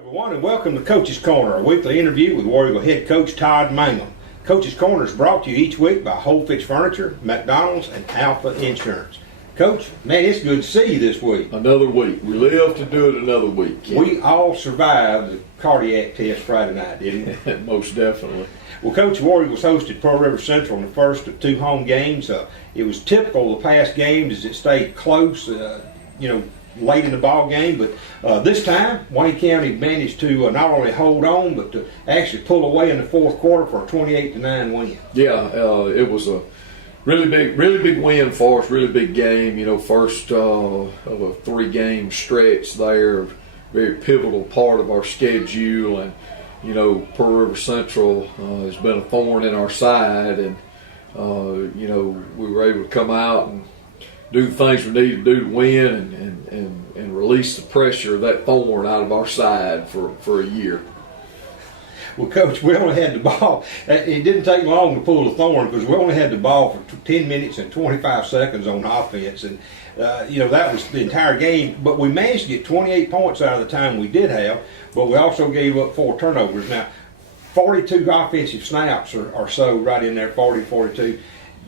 Everyone, and welcome to Coach's Corner, a weekly interview with War Eagle head coach Todd Mangum. Coach's Corner is brought to you each week by Whole Fix Furniture, McDonald's, and Alpha Insurance. Coach, man, it's good to see you this week. Another week. We live to do it another week. Yeah. We all survived the cardiac test Friday night, didn't we? Most definitely. Well, Coach, War Eagles hosted Pearl River Central in the first of two home games. It was typical of past games as it stayed close, late in the ball game, but this time Wayne County managed to not only hold on but to actually pull away in the fourth quarter for a 28-9 win. Yeah, it was a really big win for us. Really big game. First of a 3-game stretch there, very pivotal part of our schedule, and Pearl River Central has been a thorn in our side, and we were able to come out and do the things we need to do to win and release the pressure of that thorn out of our side for a year. Well, Coach, we only had the ball. It didn't take long to pull the thorn because we only had the ball for 10 minutes and 25 seconds on offense. And, that was the entire game. But we managed to get 28 points out of the time we did have, but we also gave up 4 turnovers. Now, 42 offensive snaps or so right in there, 40, 42.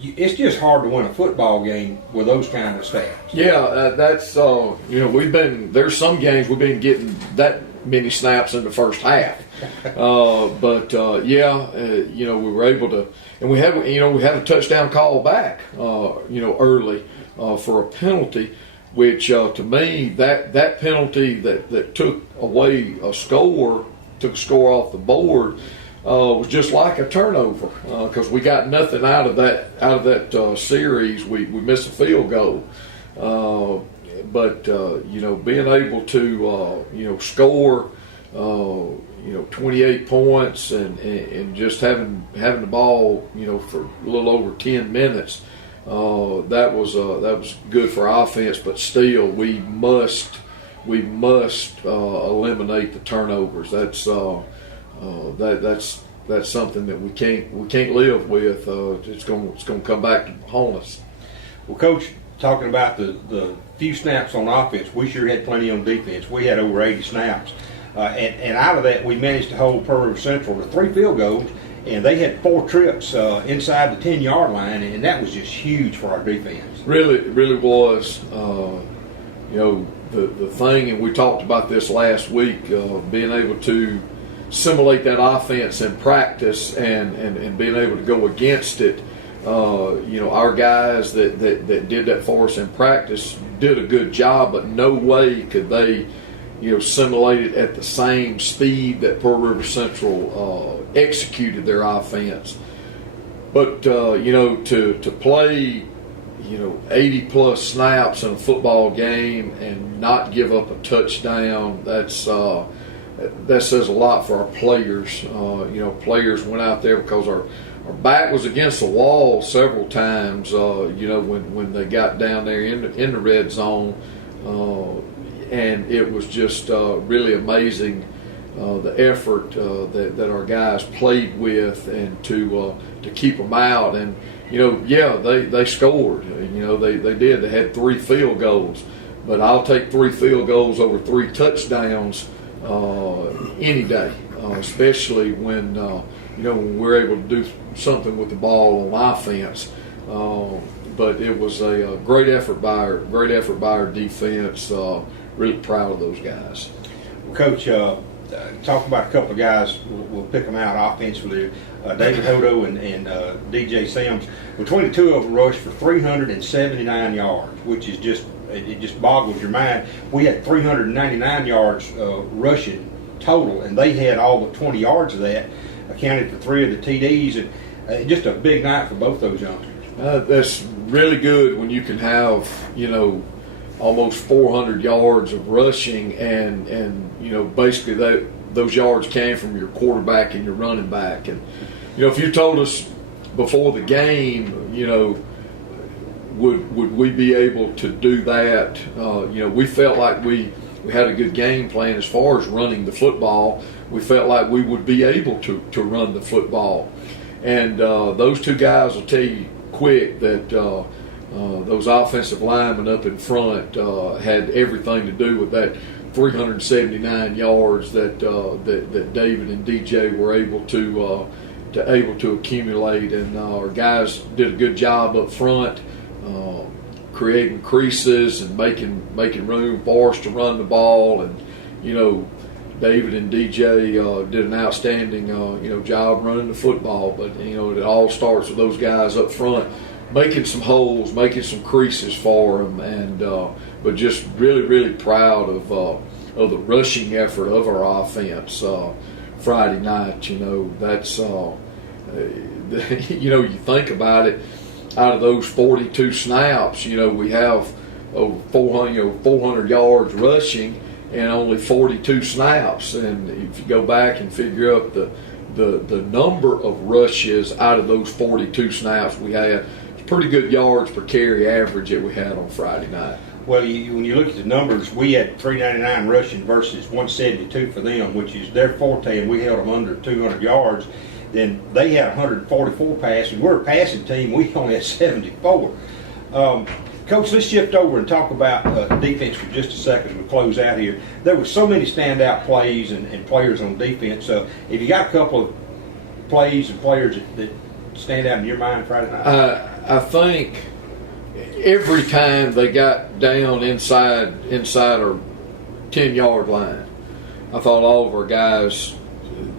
It's just hard to win a football game with those kind of stats. Yeah, that's there's some games we've been getting that many snaps in the first half, we were able to, and we had a touchdown call back, early for a penalty, which to me that penalty that took away a score, took a score off the board. Was just like a turnover because we got nothing out of that series. We missed a field goal, but being able to score 28 points and just having the ball for a little over 10 minutes, that was good for offense. But still, we must eliminate the turnovers. That's something that we can't live with. It's going to come back to haunt us. Well, Coach, talking about the few snaps on offense, we sure had plenty on defense. We had over 80 snaps, and out of that, we managed to hold Pearl River Central to 3 field goals, and they had 4 trips inside the 10-yard line, and that was just huge for our defense. Really was. The thing, and we talked about this last week, being able to simulate that offense in practice and being able to go against it. Our guys that did that for us in practice did a good job, but no way could they simulate it at the same speed that Pearl River Central executed their offense. But to play 80 plus snaps in a football game and not give up a touchdown, that says a lot for our players. Players went out there because our back was against the wall several times, when they got down there in the red zone. And it was just really amazing the effort that our guys played with, and to keep them out. And, they scored. They did. They had 3 field goals. But I'll take 3 field goals over 3 touchdowns any day, especially when we're able to do something with the ball on offense. But it was a great effort by our defense. Really proud of those guys. Well, Coach, talk about a couple of guys. We'll pick them out offensively. David Hodo and DJ Sims. Between the two of them rushed for 379 yards, which is it just boggles your mind. We had 399 yards rushing total, and they had all but 20 yards of that, accounted for 3 of the TDs, and just a big night for both those youngsters. That's really good when you can have, almost 400 yards of rushing, and basically those yards came from your quarterback and your running back. And, if you told us before the game, would we be able to do that? We felt like we had a good game plan as far as running the football. We felt like we would be able to run the football. And those 2 guys will tell you quick that those offensive linemen up in front had everything to do with that 379 yards that David and DJ were able to accumulate, and our guys did a good job up front, creating creases and making room for us to run the ball. And David and DJ did an outstanding job running the football. But it all starts with those guys up front making some holes, making some creases for them, and but just really proud of the rushing effort of our offense Friday night. That's you think about it. Out of those 42 snaps, we have over 400 yards rushing and only 42 snaps. And if you go back and figure up the number of rushes out of those 42 snaps we had, it's pretty good yards per carry average that we had on Friday night. Well, when you look at the numbers, we had 399 rushing versus 172 for them, which is their forte, and we held them under 200 yards. Then they had 144 passing. We're a passing team. We only had 74. Coach, let's shift over and talk about defense for just a second as we close out here. There were so many standout plays and players on defense. If you got a couple of plays and players that stand out in your mind Friday night? I think every time they got down inside our 10-yard line, I thought all of our guys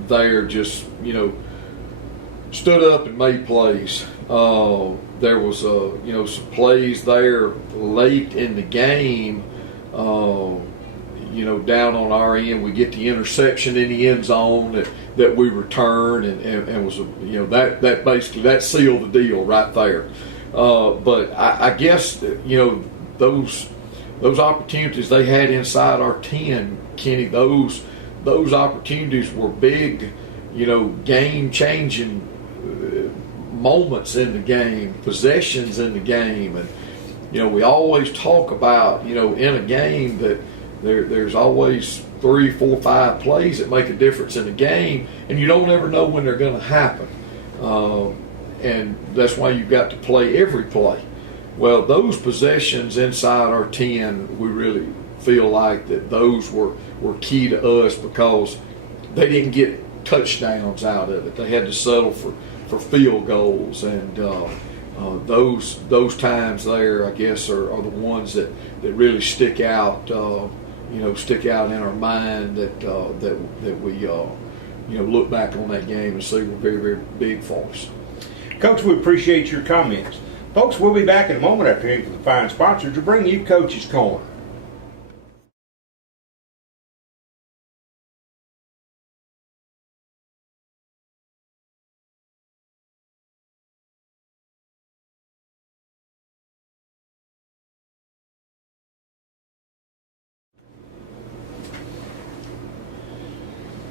there just, stood up and made plays. There was some plays there late in the game. Down on our end, we get the interception in the end zone that we return, and was that basically that sealed the deal right there. But I guess those opportunities they had inside our 10, Kenny, those opportunities were big, game-changing moments in the game, possessions in the game. And we always talk about in a game that there's always 3, 4, 5 plays that make a difference in the game, and you don't ever know when they're going to happen. And that's why you've got to play every play. Well, those possessions inside our 10, we really feel like that those were key to us, because they didn't get touchdowns out of it. They had to settle for field goals, and those times there, I guess, are the ones that really stick out. Stick out in our mind that we look back on that game and see were very, very big for us. Coach, we appreciate your comments. Folks, we'll be back in a moment after hearing from the fine sponsors to bring you Coach's Corner.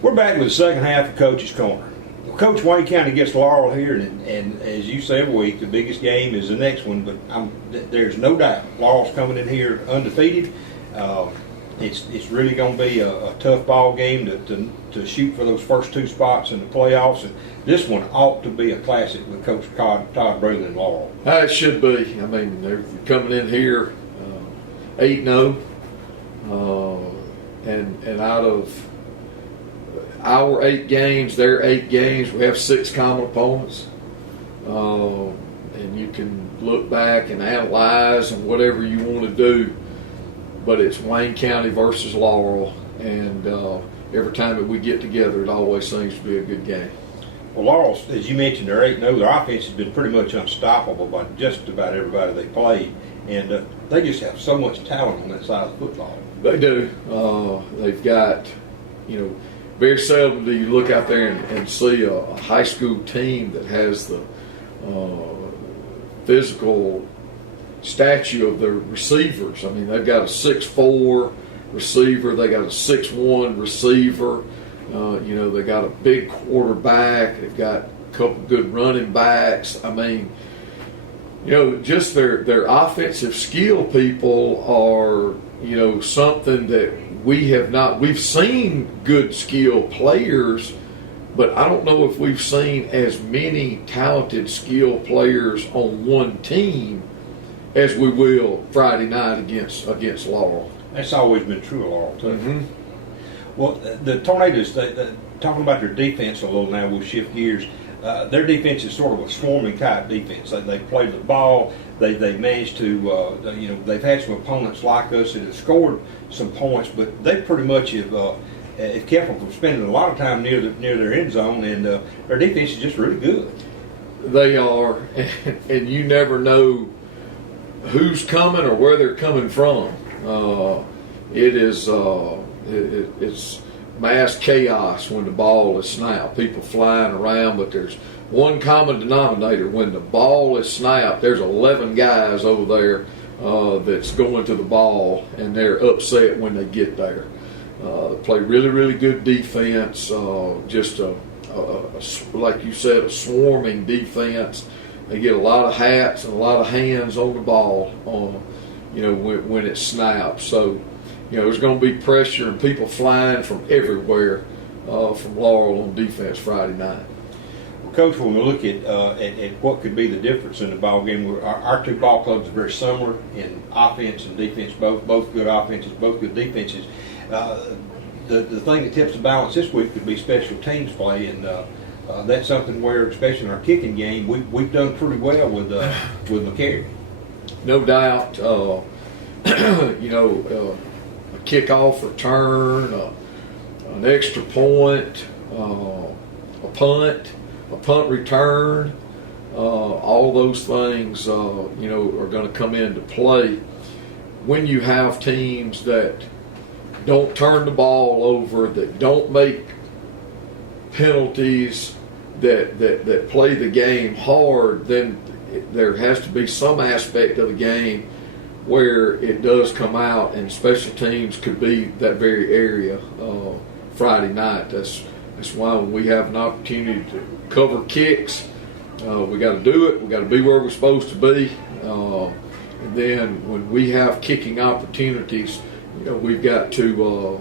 We're back with the second half of Coach's Corner. Well, Coach, Wayne County gets Laurel here, and as you say every week, the biggest game is the next one, but there's no doubt Laurel's coming in here undefeated. It's really going to be a tough ball game to shoot for those first 2 spots in the playoffs, and this one ought to be a classic with Coach Todd Braley and Laurel. It should be. I mean, they're coming in here 8-0, and out of our 8 games, their 8 games, we have 6 common opponents. And you can look back and analyze and whatever you want to do, but it's Wayne County versus Laurel, and every time that we get together, it always seems to be a good game. Well, Laurel, as you mentioned, they're 8-0. Their offense has been pretty much unstoppable by just about everybody they played, and they just have so much talent on that side of the football. They do. They've got, very seldom do you look out there and see a high school team that has the physical stature of their receivers. I mean, they've got a 6'4" receiver, they got a 6'1" receiver, they got a big quarterback, they've got a couple good running backs. I mean, just their offensive skill people are, something that we've seen good skilled players, but I don't know if we've seen as many talented skilled players on one team as we will Friday night against Laurel. That's always been true of Laurel, too. Mm-hmm. Well, the Tornadoes, talking about their defense a little now, we'll shift gears. Their defense is sort of a swarming type defense. They play the ball. They managed to, they've had some opponents like us that have scored some points, but they pretty much have kept them from spending a lot of time near their end zone, and their defense is just really good. They are, and you never know who's coming or where they're coming from. It's mass chaos when the ball is snapped. People flying around, but there's one common denominator. When the ball is snapped, there's 11 guys over there that's going to the ball, and they're upset when they get there. Play really, really good defense. Just like you said, a swarming defense. They get a lot of hats and a lot of hands on the ball, when it snaps. So, there's going to be pressure and people flying from everywhere from Laurel on defense Friday night. Well, Coach, when we look at what could be the difference in the ball game, our two ball clubs are very similar in offense and defense, both good offenses, both good defenses. The thing that tips the balance this week could be special teams play, and that's something where, especially in our kicking game, we've done pretty well with McCary. No doubt. A kickoff return, an extra point, a punt return, all those things, are going to come into play when you have teams that don't turn the ball over, that don't make penalties, that play the game hard. Then there has to be some aspect of the game where it does come out, and special teams could be that very area Friday night. That's why when we have an opportunity to cover kicks, we got to do it. We got to be where we're supposed to be. And then when we have kicking opportunities, we've got to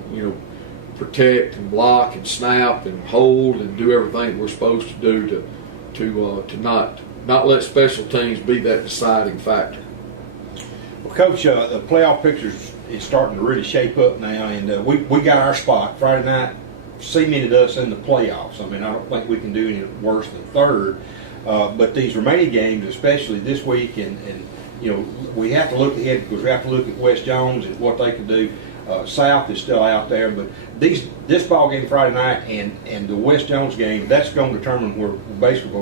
protect and block and snap and hold and do everything we're supposed to do to not let special teams be that deciding factor. Well, Coach, the playoff picture is starting to really shape up now, and we got our spot Friday night. Cemented us in the playoffs. I mean, I don't think we can do any worse than third. But these remaining games, especially this week, and we have to look ahead because we have to look at West Jones and what they can do. South is still out there, but this ball game Friday night and the West Jones game, that's going to determine where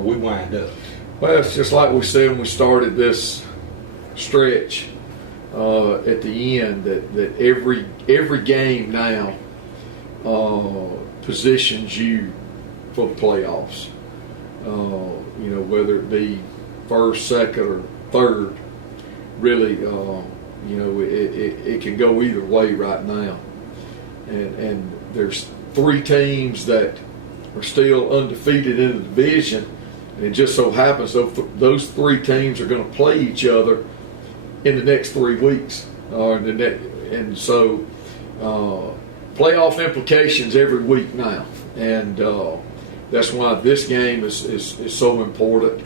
we wind up. Well, it's just like we said when we started this stretch at the end, that every game now positions you for the playoffs. Whether it be first, second, or third, really, it can go either way right now. And there's three teams that are still undefeated in the division, and it just so happens those three teams are going to play each other in the next 3 weeks, and so playoff implications every week now, and that's why this game is so important,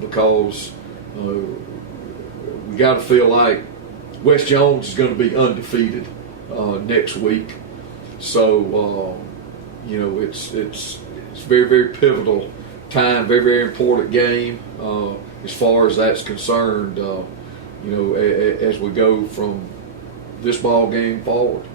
because we got to feel like West Jones is going to be undefeated next week. So it's very, very pivotal time, very, very important game as far as that's concerned. As we go from this ball game forward.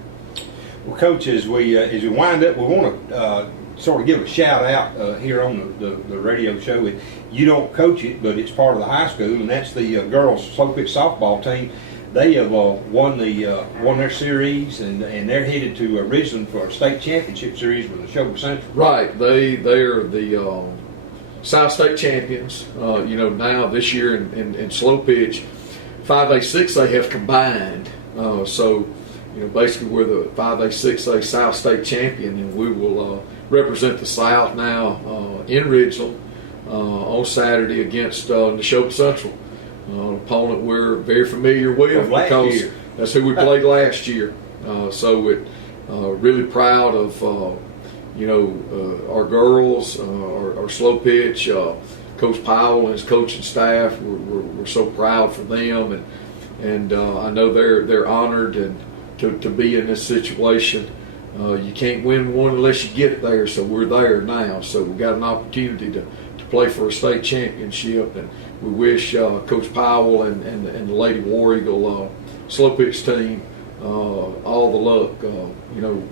Well, Coach, as we wind up, we want to sort of give a shout out here on the radio show. You don't coach it, but it's part of the high school, and that's the girls slow pitch softball team. They have won their series, and they're headed to Ridgeland for a state championship series with the Neshoba Central. Right, they are the South State champions. Now this year in slow pitch, 5A 6A have combined. So basically we're the 5A 6A South State champion, and we will represent the South now in Ridgeland on Saturday against Neshoba Central. An opponent we're very familiar with because that's who we played last year. So really proud of our girls, our slow pitch. Coach Powell and his coaching staff. We're so proud for them, and I know they're honored and to be in this situation. You can't win one unless you get there, so we're there now. So we've got an opportunity to play for a state championship, and we wish Coach Powell and the Lady War Eagle slow pitch team all the luck,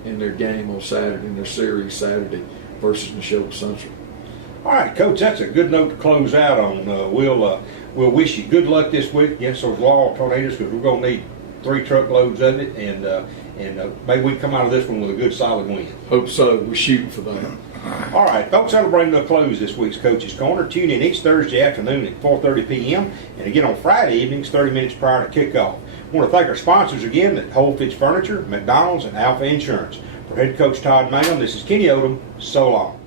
in their game on Saturday, in their series Saturday versus Neshoba Central. All right, Coach, that's a good note to close out on. We'll wish you good luck this week against those Laurel Tornadoes, because we're going to need 3 truckloads of it, and maybe we can come out of this one with a good solid win. Hope so. We're shooting for that. All right, folks, that'll bring to a close this week's Coach's Corner. Tune in each Thursday afternoon at 4:30 p.m. and again on Friday evenings 30 minutes prior to kickoff. I want to thank our sponsors again at Whole Fitch Furniture, McDonald's, and Alpha Insurance. For head coach Todd Mangum, this is Kenny Odom. So long.